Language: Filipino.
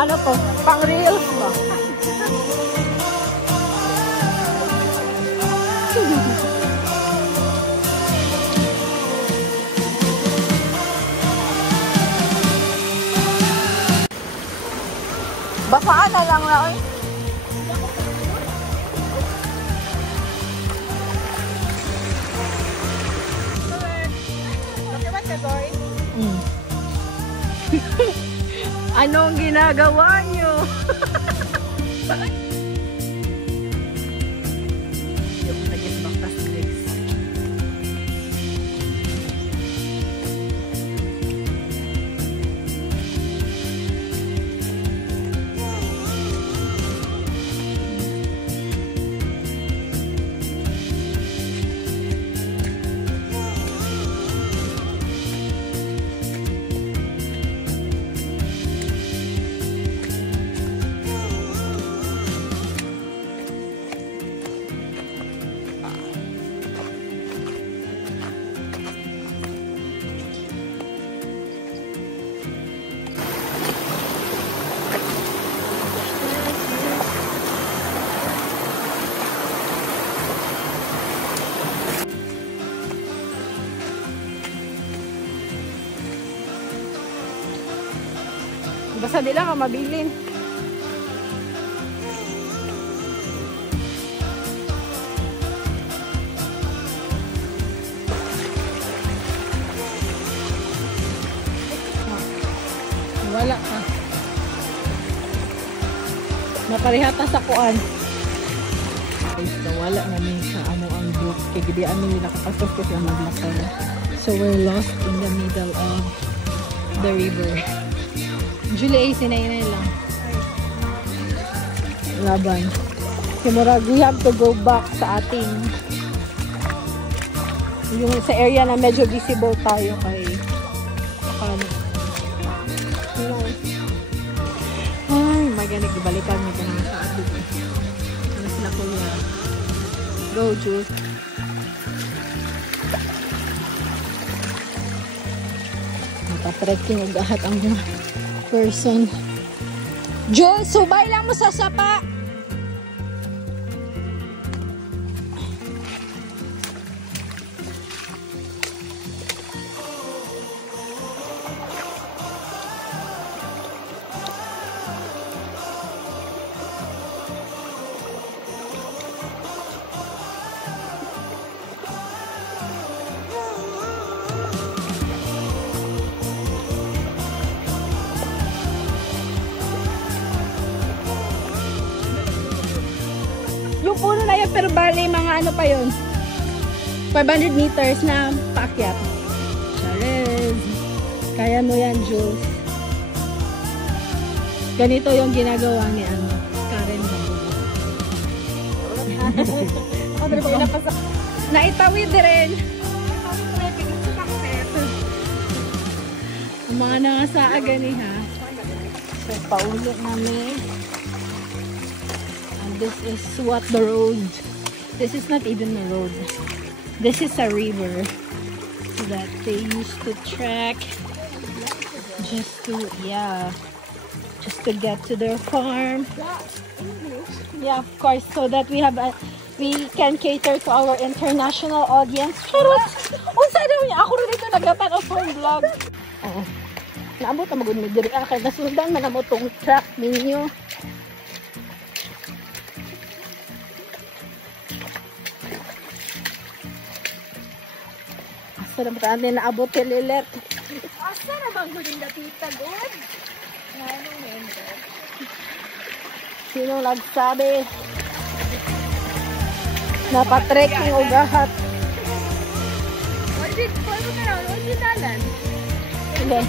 Ano to? Pang reels ba? Basaan na lang na, oy. Anong ginagawa niyo? Basta nila ka mabilin. Wala ka. Naparihata sa kuan. Guys, nawala namin sa amo ang group. Kaya gidian nila nakapasok ko sila maglakad. So we're lost in the middle of the river. Julie, sinay lang. Laban. Simurag, we have to go back sa ating yung sa area na medyo visible tayo kay ay, maganig ibalikan mo ka naman sa atin. Ano sila kuya? Go, Jules. Mata-trekking og ahat ang person. Jules, subay lang mo sa sapa. Yung puno na yun, pero bali mga ano pa yun, 500 meters na paakyat. Charez! Kaya mo yan, Jules. Ganito yung ginagawa ni Karen. Naitawid rin. Ang mga nangasaga ni ha. So, paulit namin. This is what the road. This is not even a road. This is a river that they used to trek just to get to their farm. Yeah, of course, so that we can cater to our international audience. Pero unsa daw niya ako rin dito nagatan of home vlog. Oo. Naabot na magud mi diri kay nasundan man mo tong track ninyo. Asa na ba na naabot lilet? Asa na bang gud natita god? Ano member? Sino nagsabi? Napatrekking o gahat. Wajit, paano ka na? Wajit dalan? Sige.